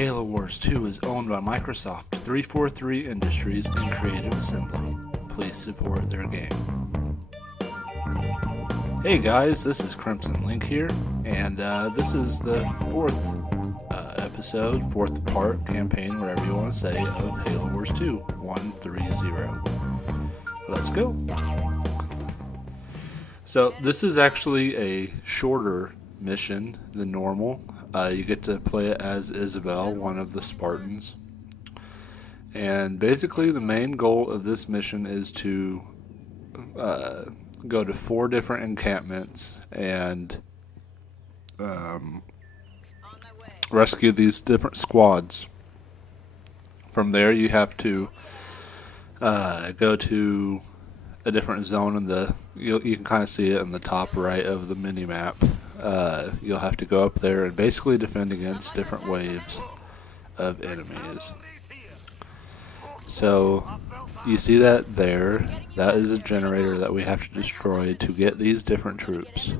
Halo Wars 2 is owned by Microsoft 343 Industries and Creative Assembly. Please support their game. Hey guys, this is Krims0nLink here, and this is the fourth episode, fourth part, campaign, whatever you want to say, of Halo Wars 2 130. Let's go. So this is actually a shorter mission than normal. You get to play it as Isabel, one of the Spartans. And basically the main goal of this mission is to go to 4 different encampments and rescue these different squads. From there you have to go to a different zone in the, you can kind of see it in the top right of the mini-map. You'll have to go up there and basically defend against different waves of enemies. So you see that there, that is a generator that we have to destroy to get these different troops.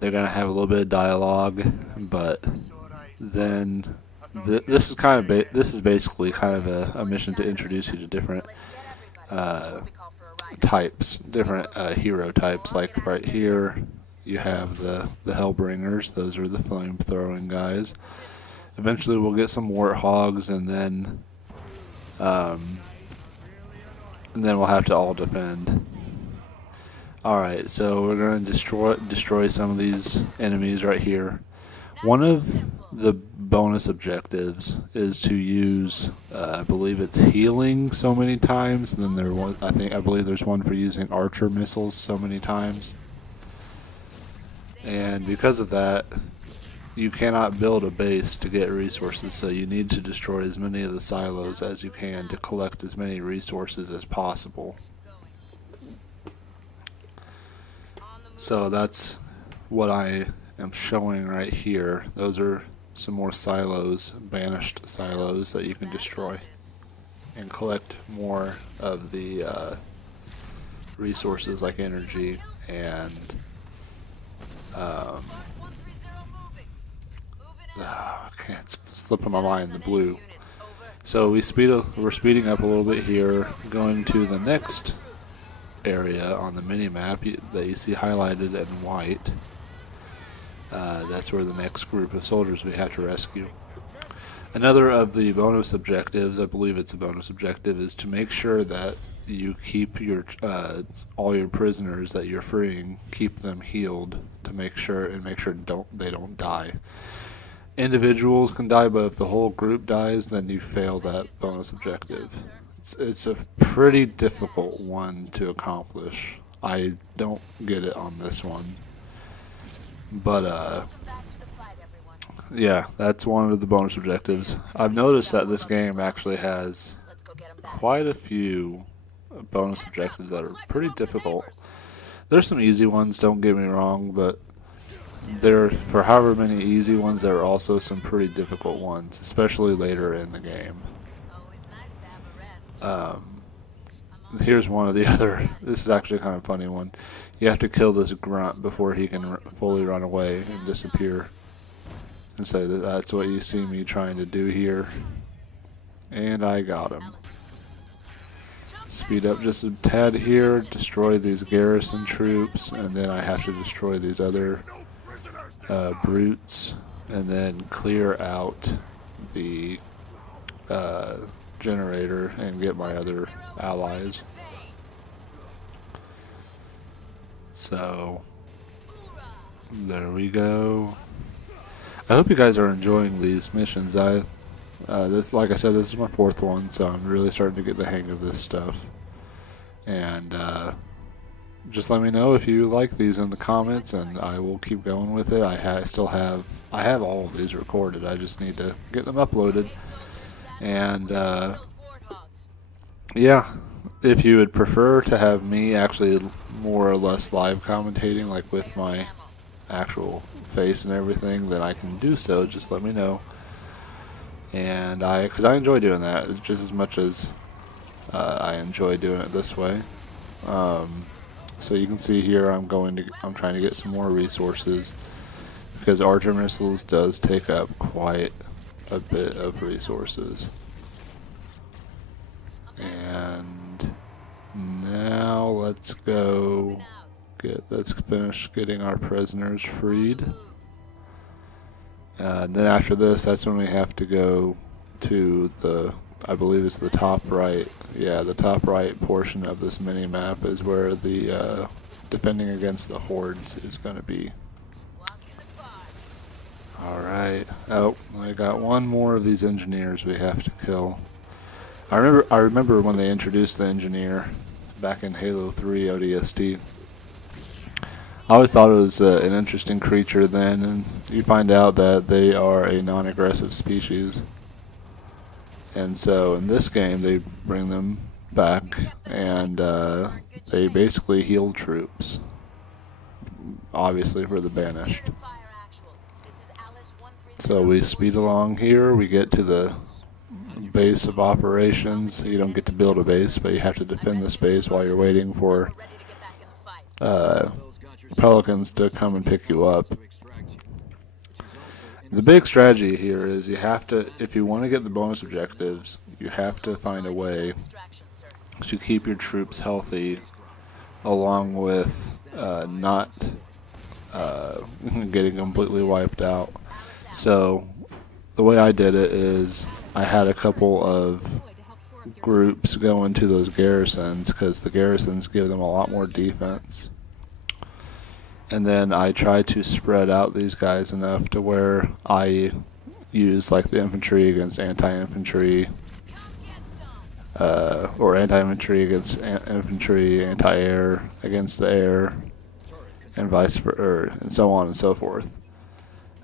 They're going to have a little bit of dialogue, but then this is basically kind of a mission to introduce you to different types, different hero types. Like right here you have the Hellbringers. Those are the flame-throwing guys. Eventually we'll get some Warthogs, and then we'll have to all defend. Alright, so we're going to destroy some of these enemies right here. One of the bonus objectives is to use, I believe it's healing so many times, and then I believe there's one for using archer missiles so many times. And because of that, you cannot build a base to get resources, so you need to destroy as many of the silos as you can to collect as many resources as possible. So that's what I am showing right here. Those are some more silos, banished silos, that you can destroy and collect more of the resources like energy and it's slipping my mind, the blue. So we're speeding up a little bit here, going to the next area on the mini-map that you see highlighted in white. That's where the next group of soldiers we have to rescue. Another of the bonus objectives, I believe it's a bonus objective, is to make sure that you keep your all your prisoners that you're freeing, keep them healed to make sure they don't die. Individuals can die, but if the whole group dies, then you fail that bonus objective. It's a pretty difficult one to accomplish. I don't get it on this one, but yeah, that's one of the bonus objectives. I've noticed that this game actually has quite a few bonus objectives that are pretty difficult. There's some easy ones, don't get me wrong, but for however many easy ones, there are also some pretty difficult ones, especially later in the game. Here's one of the other. This is actually kind of a funny one. You have to kill this grunt before he can fully run away and disappear. And so that's what you see me trying to do here. And I got him. Speed up just a tad here, destroy these garrison troops, and then I have to destroy these other brutes, and then clear out the generator and get my other allies. So there we go. I hope you guys are enjoying these missions. Like I said, this is my 4th one, so I'm really starting to get the hang of this stuff. And just let me know if you like these in the comments, and I will keep going with it. I have all of these recorded. I just need to get them uploaded. And yeah, if you would prefer to have me actually more or less live commentating, like with my actual face and everything, then I can do so. Just let me know. And because I enjoy doing that just as much as I enjoy doing it this way. So you can see here I'm trying to get some more resources, because archer missiles does take up quite a bit of resources. And now let's finish getting our prisoners freed. And then after this, that's when we have to go to I believe it's the top right. Yeah, the top right portion of this mini map is where the defending against the hordes is going to be. Alright. Oh, I got one more of these engineers we have to kill. I remember when they introduced the engineer back in Halo 3 ODST. I always thought it was an interesting creature then, and you find out that they are a non-aggressive species. And so in this game they bring them back, and they basically heal troops, obviously for the banished. So we speed along here, we get to the base of operations. You don't get to build a base, but you have to defend this base while you're waiting for Pelicans to come and pick you up. The big strategy here is you have to, if you want to get the bonus objectives, you have to find a way to keep your troops healthy, along with not getting completely wiped out. So the way I did it is I had a couple of groups go into those garrisons, because the garrisons give them a lot more defense. And then I tried to spread out these guys enough to where I used like the infantry against anti-infantry, or anti-infantry against infantry, anti-air against the air, and vice versa, and so on and so forth.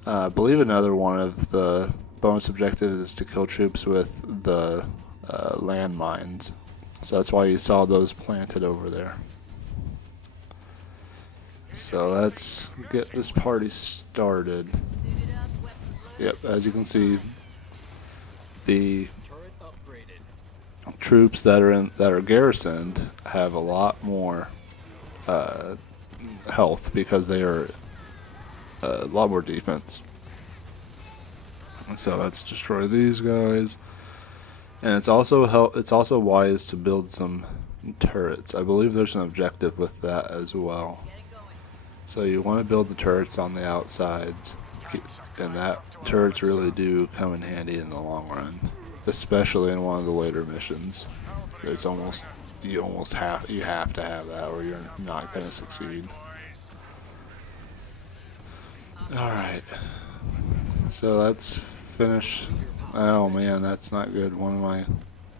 I believe another one of the bonus objectives is to kill troops with the landmines. So that's why you saw those planted over there. So let's get this party started. Yep, as you can see, the troops that are garrisoned have a lot more health because they are a lot more defense. So let's destroy these guys, and it's also wise to build some turrets. I believe there's an objective with that as well. So you want to build the turrets on the outsides, and that turrets really do come in handy in the long run, especially in one of the later missions. You have to have that, or you're not going to succeed. Alright, so let's finish. Oh man, that's not good. One of my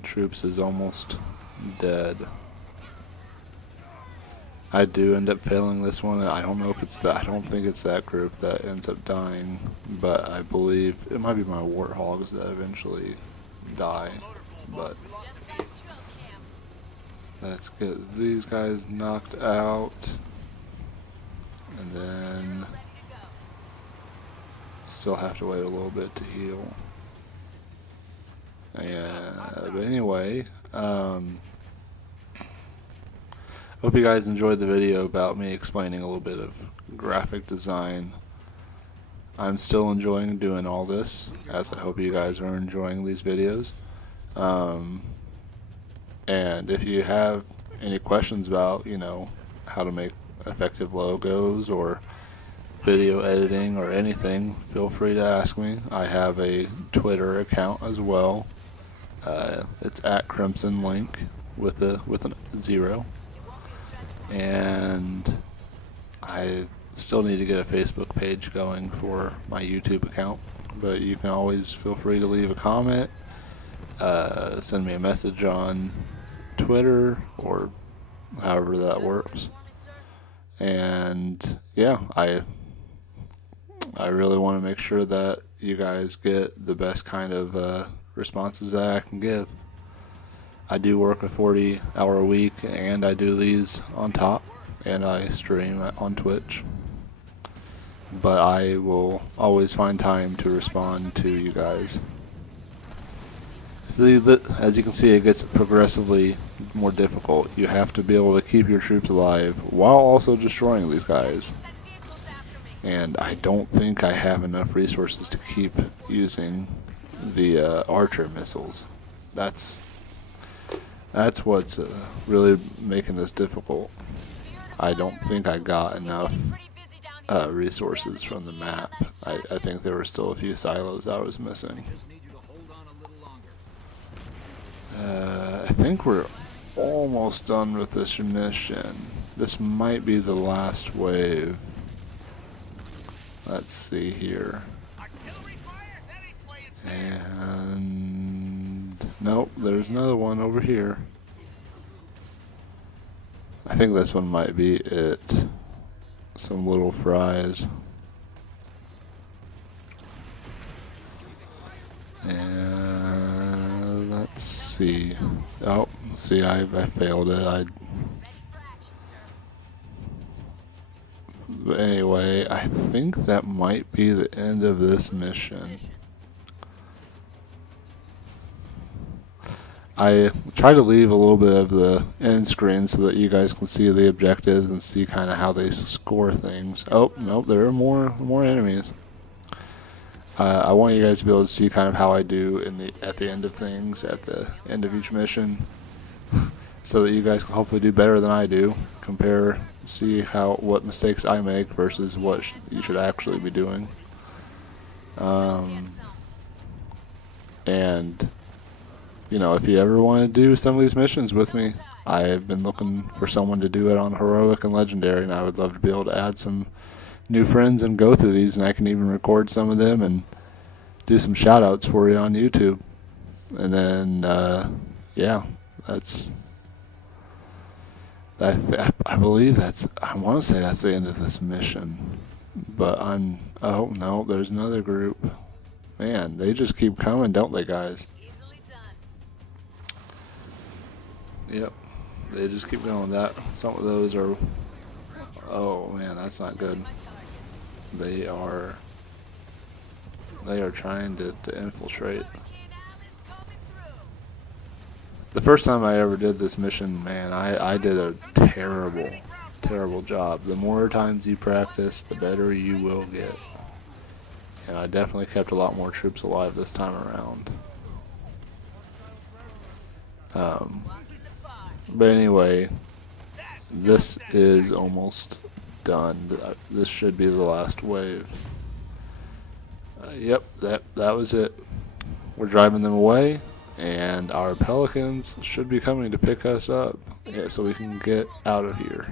troops is almost dead. I do end up failing this one. I don't know if it's that. I don't think it's that group that ends up dying, but I believe it might be my warthogs that eventually die. But let's get these guys knocked out, and then still have to wait a little bit to heal. But anyway, hope you guys enjoyed the video about me explaining a little bit of graphic design. I'm still enjoying doing all this, as I hope you guys are enjoying these videos. And if you have any questions about, how to make effective logos or video editing or anything, feel free to ask me. I have a Twitter account as well. It's at Krims0nLink with a 0. And I still need to get a Facebook page going for my YouTube account, but you can always feel free to leave a comment, send me a message on Twitter, or however that works. And yeah, I really want to make sure that you guys get the best kind of responses that I can give. I do work a 40-hour week, and I do these on top, and I stream on Twitch. But I will always find time to respond to you guys. As you can see, it gets progressively more difficult. You have to be able to keep your troops alive while also destroying these guys. And I don't think I have enough resources to keep using the archer missiles. That's what's really making this difficult. I don't think I got enough resources from the map. I think there were still a few silos I was missing. I think we're almost done with this mission. This might be the last wave. Let's see here. And nope, there's another one over here. I think this one might be it. Some little fries. And let's see. Oh, see, I failed it. But anyway, I think that might be the end of this mission. I try to leave a little bit of the end screen so that you guys can see the objectives and see kind of how they score things. Oh, nope, there are more enemies. I want you guys to be able to see kind of how I do at the end of things, at the end of each mission, so that you guys can hopefully do better than I do. Compare, see what mistakes I make versus what you should actually be doing. And you know, if you ever want to do some of these missions with me, I've been looking for someone to do it on Heroic and Legendary, and I would love to be able to add some new friends and go through these, and I can even record some of them and do some shout outs for you on YouTube. And then yeah, I believe I want to say that's the end of this mission, but oh no, there's another group. Man, they just keep coming, don't they, guys? Yep, they just keep going. Some of those are, oh man, that's not good. They are trying to infiltrate. The first time I ever did this mission, man, I did a terrible job. The more times you practice, the better you will get. And I definitely kept a lot more troops alive this time around. But anyway, this is almost done. This should be the last wave. Yep, that was it. We're driving them away, and our pelicans should be coming to pick us up, so we can get out of here.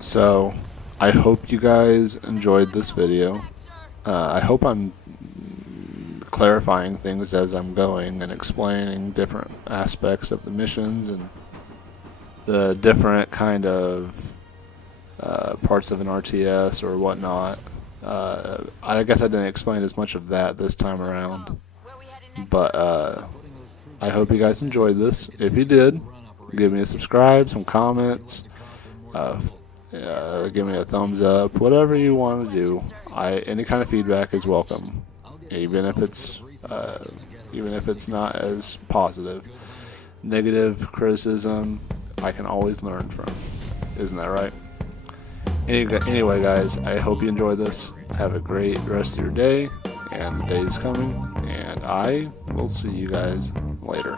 So I hope you guys enjoyed this video. I hope I'm clarifying things as I'm going and explaining different aspects of the missions and the different kind of parts of an RTS or whatnot. I guess I didn't explain as much of that this time around, but I hope you guys enjoyed this. If you did, give me a subscribe, some comments, give me a thumbs up, whatever you want to do. Any kind of feedback is welcome, even if it's not as positive. Negative criticism, I can always learn from. Isn't that right? Anyway, guys, I hope you enjoyed this. Have a great rest of your day, and the day is coming, and I will see you guys later.